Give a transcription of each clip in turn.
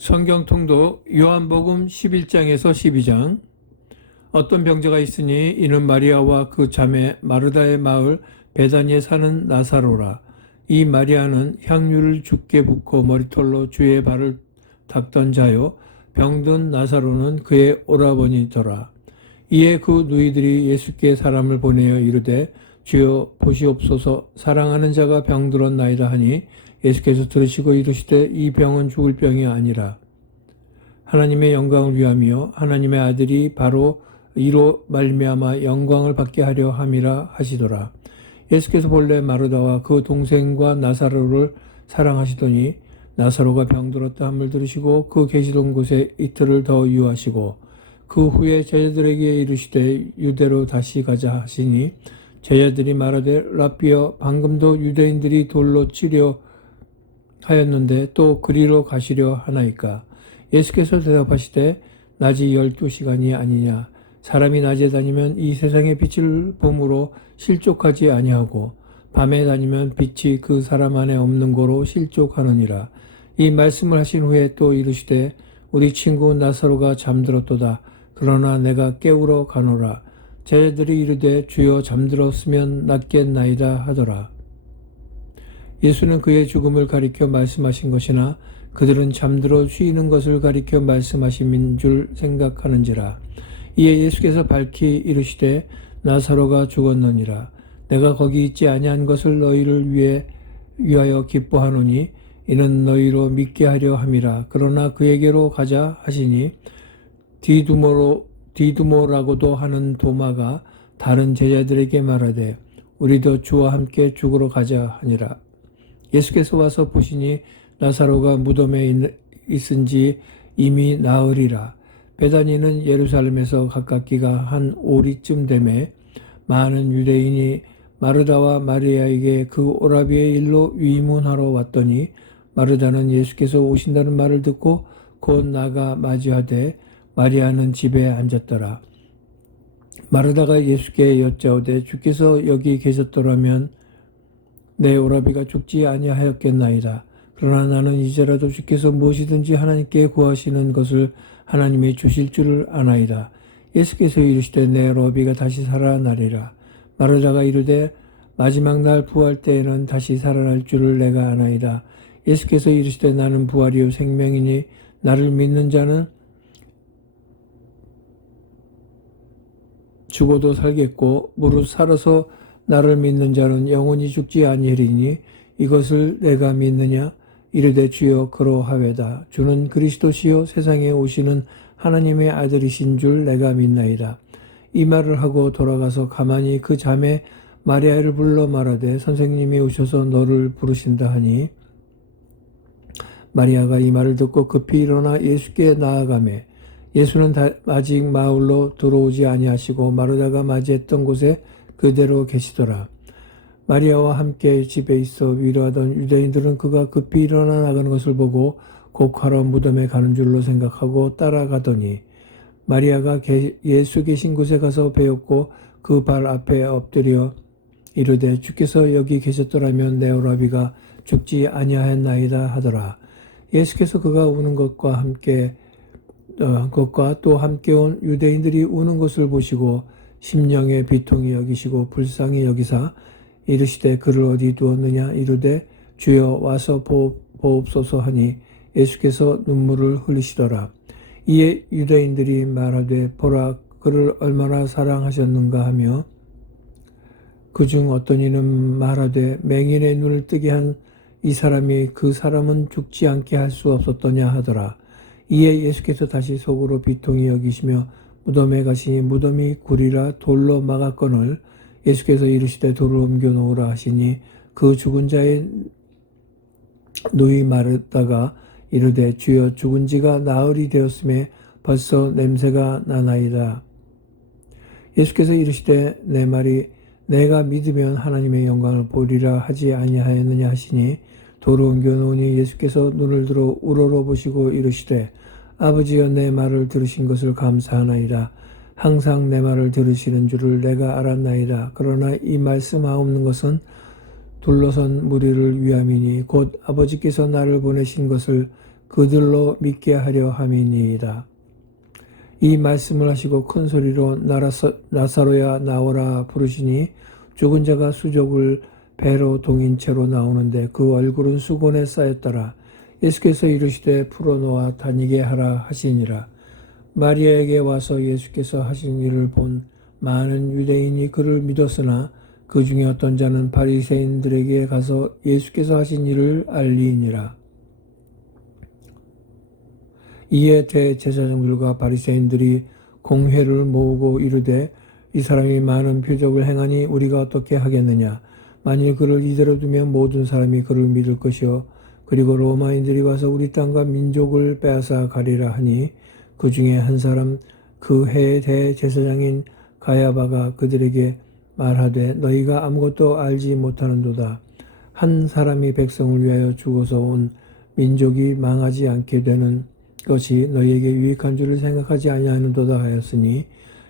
성경 통독 요한복음 11장에서 12장. 어떤 병자가 있으니 이는 마리아와 그 자매 마르다의 마을 베다니에 사는 나사로라. 이 마리아는 향유를 주께 붓고 머리털로 주의 발을 닦던 자요, 병든 나사로는 그의 오라버니더라. 이에 그 누이들이 예수께 사람을 보내어 이르되 주여 보시옵소서, 사랑하는 자가 병들었나이다 하니 예수께서 들으시고 이르시되 이 병은 죽을 병이 아니라 하나님의 영광을 위함이요 하나님의 아들이 바로 이로 말미암아 영광을 받게 하려 함이라 하시더라. 예수께서 본래 마르다와 그 동생과 나사로를 사랑하시더니 나사로가 병들었다 함을 들으시고 그 계시던 곳에 이틀을 더 유하시고 그 후에 제자들에게 이르시되 유대로 다시 가자 하시니 제자들이 말하되 라삐여, 방금도 유대인들이 돌로 치려 하였는데 또 그리로 가시려 하나이까? 예수께서 대답하시되 낮이 12시간이 아니냐? 사람이 낮에 다니면 이 세상의 빛을 봄으로 실족하지 아니하고 밤에 다니면 빛이 그 사람 안에 없는 거로 실족하느니라. 이 말씀을 하신 후에 또 이르시되 우리 친구 나사로가 잠들었도다. 그러나 내가 깨우러 가노라. 제자들이 이르되 주여 잠들었으면 낫겠나이다 하더라. 예수는 그의 죽음을 가리켜 말씀하신 것이나 그들은 잠들어 쉬는 것을 가리켜 말씀하심인 줄 생각하는지라. 이에 예수께서 밝히 이르시되 나사로가 죽었느니라. 내가 거기 있지 아니한 것을 너희를 위하여 기뻐하노니 이는 너희로 믿게 하려 함이라. 그러나 그에게로 가자 하시니 디두모라고도 하는 도마가 다른 제자들에게 말하되 우리도 주와 함께 죽으러 가자 하니라. 예수께서 와서 보시니 나사로가 무덤에 있은지 이미 나으리라. 베다니는 예루살렘에서 가깝기가 한 오리쯤 되매 많은 유대인이 마르다와 마리아에게 그 오라비의 일로 위문하러 왔더니 마르다는 예수께서 오신다는 말을 듣고 곧 나가 맞이하되 마리아는 집에 앉았더라. 마르다가 예수께 여짜오되 주께서 여기 계셨더라면 내 오라비가 죽지 아니하였겠나이다. 그러나 나는 이제라도 주께서 무엇이든지 하나님께 구하시는 것을 하나님이 주실 줄을 아나이다. 예수께서 이르시되 내 오라비가 다시 살아나리라. 마르다가 이르되 마지막 날 부활 때에는 다시 살아날 줄을 내가 아나이다. 예수께서 이르시되 나는 부활이요 생명이니 나를 믿는 자는 죽어도 살겠고 무릇 살아서 나를 믿는 자는 영원히 죽지 아니하리니 이것을 내가 믿느냐? 이르되 주여 그러하외다. 주는 그리스도시요 세상에 오시는 하나님의 아들이신 줄 내가 믿나이다. 이 말을 하고 돌아가서 가만히 그 자매 마리아를 불러 말하되 선생님이 오셔서 너를 부르신다 하니 마리아가 이 말을 듣고 급히 일어나 예수께 나아가매 예수는 아직 마을로 들어오지 아니하시고 마르다가 맞이했던 곳에 그대로 계시더라. 마리아와 함께 집에 있어 위로하던 유대인들은 그가 급히 일어나 나가는 것을 보고 곡하러 무덤에 가는 줄로 생각하고 따라가더니 마리아가 예수 계신 곳에 가서 배웠고 그 발 앞에 엎드려 이르되 주께서 여기 계셨더라면 내 오라비가 죽지 아니하였나이다 하더라. 예수께서 그가 우는 것과 또 함께 온 유대인들이 우는 것을 보시고 심령의 비통이 여기시고 불쌍히 여기사 이르시되 그를 어디 두었느냐 이르되 주여 와서 보옵소서 하니 예수께서 눈물을 흘리시더라. 이에 유대인들이 말하되 보라 그를 얼마나 사랑하셨는가 하며 그중 어떤 이는 말하되 맹인의 눈을 뜨게 한 이 사람이 그 사람은 죽지 않게 할 수 없었더냐 하더라. 이에 예수께서 다시 속으로 비통히 여기시며 무덤에 가시니 무덤이 굴이라 돌로 막았거늘 예수께서 이르시되 돌을 옮겨 놓으라 하시니 그 죽은 자의 누이 마르다가 이르되 주여 죽은 지가 나흘이 되었음에 벌써 냄새가 나나이다. 예수께서 이르시되 내 말이 내가 믿으면 하나님의 영광을 보리라 하지 아니하였느냐 하시니 돌을 옮겨 놓으니 예수께서 눈을 들어 우러러 보시고 이르시되 아버지여 내 말을 들으신 것을 감사하나이다. 항상 내 말을 들으시는 줄을 내가 알았나이다. 그러나 이 말씀하옵는 것은 둘러선 무리를 위함이니 곧 아버지께서 나를 보내신 것을 그들로 믿게 하려 함이니이다. 이 말씀을 하시고 큰 소리로 나사로야 나오라 부르시니 죽은 자가 수족을 배로 동인 채로 나오는데 그 얼굴은 수건에 쌓였더라. 예수께서 이르시되 풀어놓아 다니게 하라 하시니라. 마리아에게 와서 예수께서 하신 일을 본 많은 유대인이 그를 믿었으나 그 중에 어떤 자는 바리새인들에게 가서 예수께서 하신 일을 알리니라. 이에 대제사장들과 바리새인들이 공회를 모으고 이르되 이 사람이 많은 표적을 행하니 우리가 어떻게 하겠느냐. 만일 그를 이대로 두면 모든 사람이 그를 믿을 것이요 그리고 로마인들이 와서 우리 땅과 민족을 빼앗아 가리라 하니 그 중에 한 사람 그 해의 대제사장인 가야바가 그들에게 말하되 너희가 아무것도 알지 못하는도다. 한 사람이 백성을 위하여 죽어서 온 민족이 망하지 않게 되는 것이 너희에게 유익한 줄을 생각하지 아니하는도다 하였으니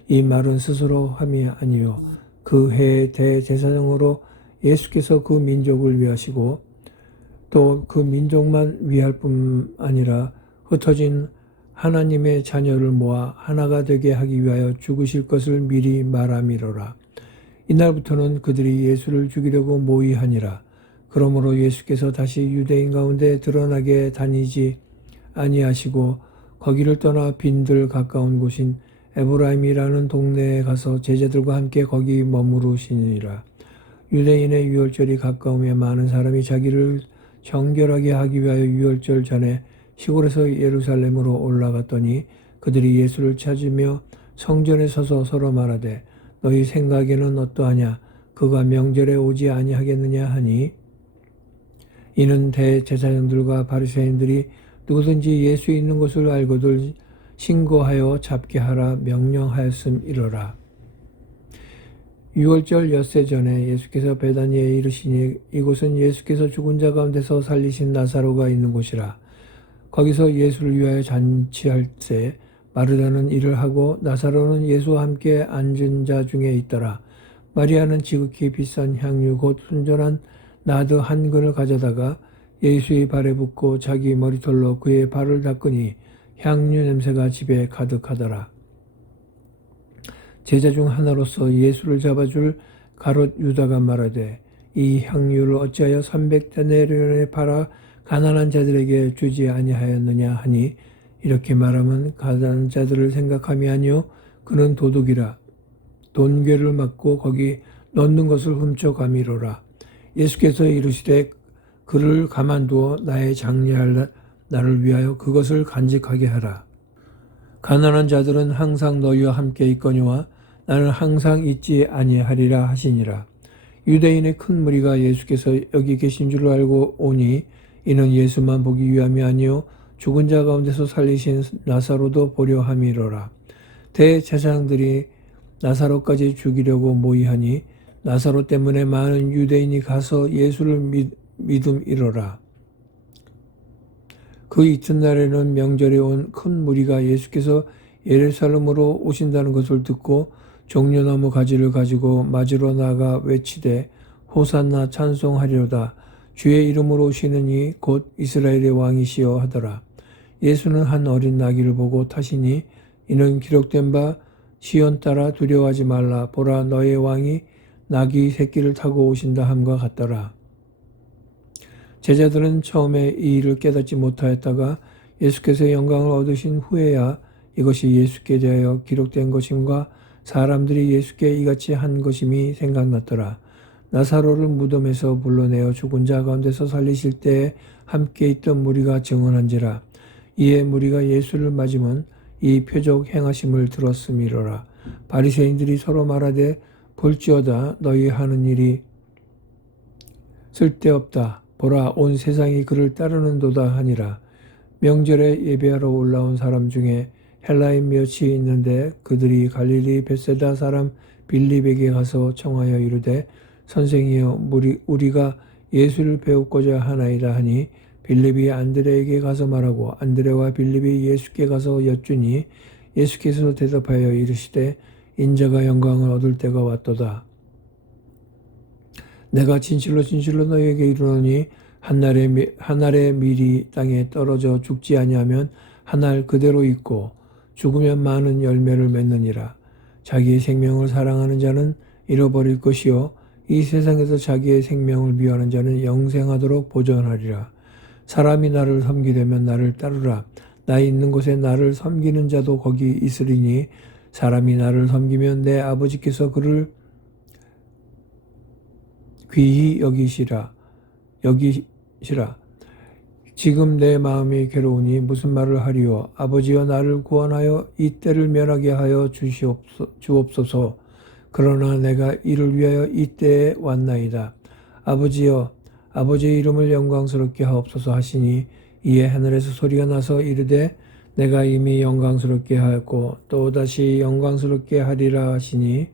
이 말은 스스로 함이 아니요 그 해의 대제사장으로 예수께서 그 민족을 위하시고 또 그 민족만 위할 뿐 아니라 흩어진 하나님의 자녀를 모아 하나가 되게 하기 위하여 죽으실 것을 미리 말함이로라. 이날부터는 그들이 예수를 죽이려고 모의하니라. 그러므로 예수께서 다시 유대인 가운데 드러나게 다니지 아니하시고 거기를 떠나 빈들 가까운 곳인 에브라임이라는 동네에 가서 제자들과 함께 거기 머무르시니라. 유대인의 유월절이 가까우며 많은 사람이 자기를 정결하게 하기 위하여 유월절 전에 시골에서 예루살렘으로 올라갔더니 그들이 예수를 찾으며 성전에 서서 서로 말하되 너희 생각에는 어떠하냐 그가 명절에 오지 아니하겠느냐 하니 이는 대제사장들과 바리새인들이 누구든지 예수 있는 곳을 알고들 신고하여 잡게 하라 명령하였음이로라. 유월절 엿새 전에 예수께서 베다니에 이르시니 이곳은 예수께서 죽은 자 가운데서 살리신 나사로가 있는 곳이라. 거기서 예수를 위하여 잔치할 때 마르다는 일을 하고 나사로는 예수와 함께 앉은 자 중에 있더라. 마리아는 지극히 비싼 향유 곧 순전한 나드 한 근을 가져다가 예수의 발에 붓고 자기 머리털로 그의 발을 닦으니 향유 냄새가 집에 가득하더라. 제자 중 하나로서 예수를 잡아줄 가롯 유다가 말하되 이 향유를 어찌하여 300데나리온에 팔아 가난한 자들에게 주지 아니하였느냐 하니 이렇게 말하면 가난한 자들을 생각함이 아니요 그는 도둑이라 돈괴를 맞고 거기 넣는 것을 훔쳐가미로라. 예수께서 이르시되 그를 가만두어 나의 장례할 나를 위하여 그것을 간직하게 하라. 가난한 자들은 항상 너희와 함께 있거니와 나는 항상 있지 아니하리라 하시니라. 유대인의 큰 무리가 예수께서 여기 계신 줄 알고 오니 이는 예수만 보기 위함이 아니요 죽은 자 가운데서 살리신 나사로도 보려 함이로라. 대제사장들이 나사로까지 죽이려고 모의하니 나사로 때문에 많은 유대인이 가서 예수를 믿음이로라. 그 이튿날에는 명절에 온 큰 무리가 예수께서 예루살렘으로 오신다는 것을 듣고 종려나무 가지를 가지고 맞으러 나가 외치되 호산나 찬송하리로다. 주의 이름으로 오시는 이 곧 이스라엘의 왕이시여 하더라. 예수는 한 어린 나귀를 보고 타시니 이는 기록된 바 시온 따라 두려워하지 말라. 보라 너의 왕이 나귀 새끼를 타고 오신다 함과 같더라. 제자들은 처음에 이 일을 깨닫지 못하였다가 예수께서 영광을 얻으신 후에야 이것이 예수께 대하여 기록된 것임과 사람들이 예수께 이같이 한 것임이 생각났더라. 나사로를 무덤에서 불러내어 죽은 자 가운데서 살리실 때에 함께 있던 무리가 증언한지라. 이에 무리가 예수를 맞으면 이 표적 행하심을 들었음이로라. 바리새인들이 서로 말하되 볼지어다 너희 하는 일이 쓸데없다. 보라 온 세상이 그를 따르는도다 하니라. 명절에 예배하러 올라온 사람 중에 헬라인 몇이 있는데 그들이 갈릴리 벳세다 사람 빌립에게 가서 청하여 이르되 선생이여 우리가 예수를 배우고자 하나이다 하니 빌립이 안드레에게 가서 말하고 안드레와 빌립이 예수께 가서 여쭈니 예수께서 대답하여 이르시되 인자가 영광을 얻을 때가 왔도다. 내가 진실로 진실로 너희에게 이르노니 한 알의 밀이 땅에 떨어져 죽지 아니하면 한 알 그대로 있고 죽으면 많은 열매를 맺느니라. 자기의 생명을 사랑하는 자는 잃어버릴 것이요 이 세상에서 자기의 생명을 미워하는 자는 영생하도록 보존하리라. 사람이 나를 섬기려면 나를 따르라. 나 있는 곳에 나를 섬기는 자도 거기 있으리니 사람이 나를 섬기면 내 아버지께서 그를 귀히 여기시라. 지금 내 마음이 괴로우니 무슨 말을 하리요. 아버지여 나를 구원하여 이 때를 면하게 하여 주옵소서. 그러나 내가 이를 위하여 이 때에 왔나이다. 아버지여 아버지의 이름을 영광스럽게 하옵소서 하시니 이에 하늘에서 소리가 나서 이르되 내가 이미 영광스럽게 하였고 또다시 영광스럽게 하리라 하시니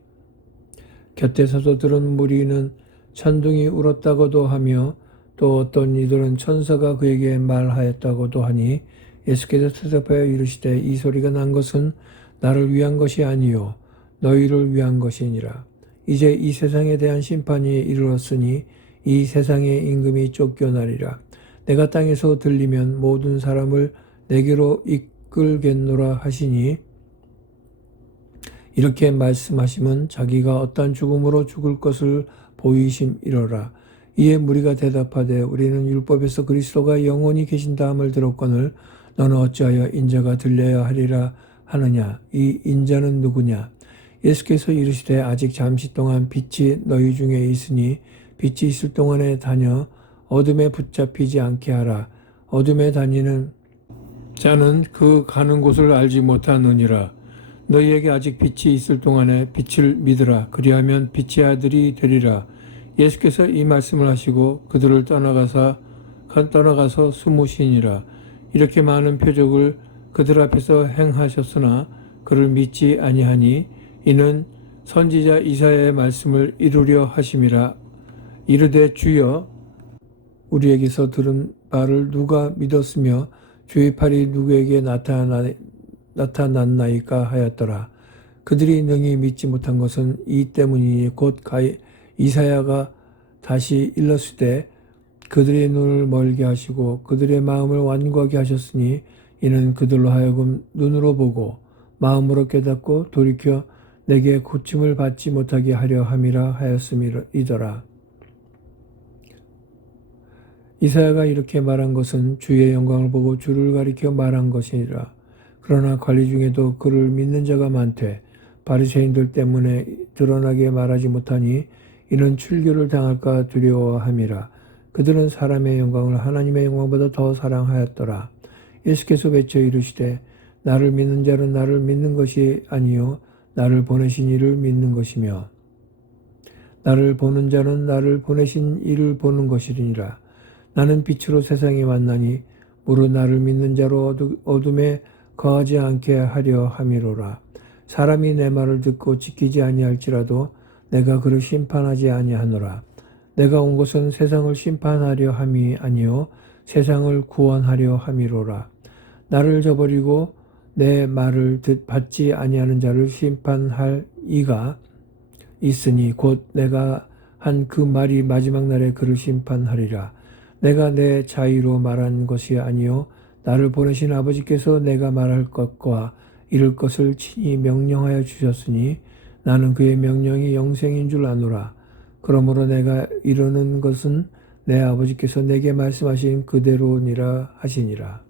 곁에서도 들은 무리는 천둥이 울었다고도 하며 또 어떤 이들은 천사가 그에게 말하였다고도 하니 예수께서 대답하여 이르시되 이 소리가 난 것은 나를 위한 것이 아니요 너희를 위한 것이니라. 이제 이 세상에 대한 심판이 이르렀으니 이 세상의 임금이 쫓겨나리라. 내가 땅에서 들리면 모든 사람을 내게로 이끌겠노라 하시니 이렇게 말씀하시면 자기가 어떠한 죽음으로 죽을 것을 보이심이로라. 이에 무리가 대답하되 우리는 율법에서 그리스도가 영원히 계신다 함을 들었거늘 너는 어찌하여 인자가 들려야 하리라 하느냐. 이 인자는 누구냐. 예수께서 이르시되 아직 잠시 동안 빛이 너희 중에 있으니 빛이 있을 동안에 다녀 어둠에 붙잡히지 않게 하라. 어둠에 다니는 자는 그 가는 곳을 알지 못하느니라. 너희에게 아직 빛이 있을 동안에 빛을 믿으라. 그리하면 빛의 아들이 되리라. 예수께서 이 말씀을 하시고 그들을 떠나가서 숨으시니라. 이렇게 많은 표적을 그들 앞에서 행하셨으나 그를 믿지 아니하니 이는 선지자 이사야의 말씀을 이루려 하심이라. 이르되 주여 우리에게서 들은 바를 누가 믿었으며 주의 팔이 누구에게 나타났나이까 하였더라. 그들이 능히 믿지 못한 것은 이 때문이니 곧 이사야가 다시 일렀을 그들의 눈을 멀게 하시고 그들의 마음을 완고하게 하셨으니 이는 그들로 하여금 눈으로 보고 마음으로 깨닫고 돌이켜 내게 고침을 받지 못하게 하려 함이라 하였음이더라. 이사야가 이렇게 말한 것은 주의 영광을 보고 주를 가리켜 말한 것이니라. 그러나 관리 중에도 그를 믿는 자가 많되 바리새인들 때문에 드러나게 말하지 못하니 이는 출교를 당할까 두려워함이라. 그들은 사람의 영광을 하나님의 영광보다 더 사랑하였더라. 예수께서 외쳐 이르시되 나를 믿는 자는 나를 믿는 것이 아니요 나를 보내신 이를 믿는 것이며 나를 보는 자는 나를 보내신 이를 보는 것이니라. 나는 빛으로 세상에 왔나니 무릇 나를 믿는 자로 어둠에 거하지 않게 하려 함이로라. 사람이 내 말을 듣고 지키지 아니할지라도 내가 그를 심판하지 아니하노라. 내가 온 것은 세상을 심판하려 함이 아니요 세상을 구원하려 함이로라. 나를 저버리고 내 말을 받지 아니하는 자를 심판할 이가 있으니 곧 내가 한 그 말이 마지막 날에 그를 심판하리라. 내가 내 자의로 말한 것이 아니요 나를 보내신 아버지께서 내가 말할 것과 이룰 것을 친히 명령하여 주셨으니 나는 그의 명령이 영생인 줄 아노라. 그러므로 내가 이루는 것은 내 아버지께서 내게 말씀하신 그대로니라 하시니라.